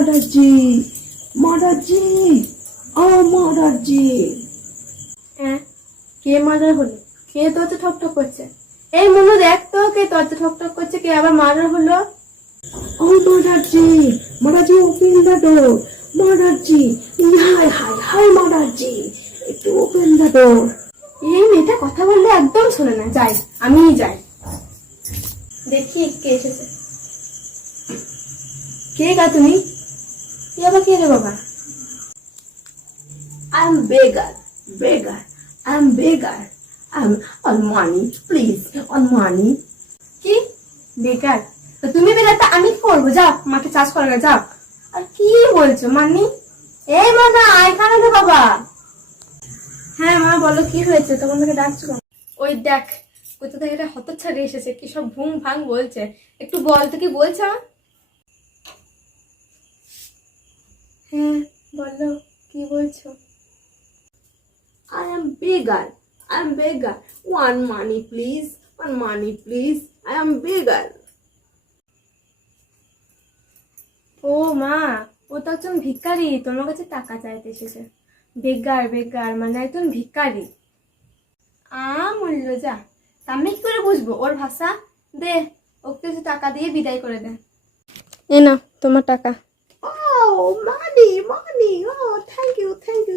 মাদারজি মাদারজি ও মাদারজি হ্যাঁ কে মার্ডার হলো? কে দরজা ঠক ঠক করছে? এই মনু দেখ তো কে দরজা ঠক ঠক করছে কে আবার মার্ডার হলো? ও মাদারজি মাদারজি ওপেন দ্য ডোর মাদারজি হাই হাই হাই মাদারজি একটু ওপেন দ্য ডোর এই মেয়েটা কথা বললে একদম শোনে না। যাই আমিই যাই। দেখি কে এসেছে। কে গা তুমি? এ আবার কে রে বাবা? I'm beggar, beggar, I'm beggar. I'm on money, please, on money. কি? বেকার তো তুমি বেকার তা আমি করব? যাও মাঠে চাষ করে যাও। আর কি বলছো মানি এই মানা এখানে তো বাবা। হ্যাঁ মা বলো কি হয়েছে? তখন থেকে ডাকছো? ওই দেখ কোথা থেকে একটা হতচ্ছাড়ি এসেছে কি সব ভুং ভাং বলছে। একটু বল তো কি বলছে হ্যাঁ বলো কি বলছো? I am beggar, I'm beggar one money please one money please I am beggar ও মা ও তো একজন ভিক্ষারি তোমার কাছে টাকা চাইতে এসেছে। বেগার বেগার মানে একজন ভিক্ষারি আ মূল্য যা। আমি কি করে বুঝব? ওর ভাষা? দে ওকে কিছু টাকা দিয়ে বিদায় করে দে। এ না তোমার টাকা। Oh, money, money. Oh, thank you, thank you.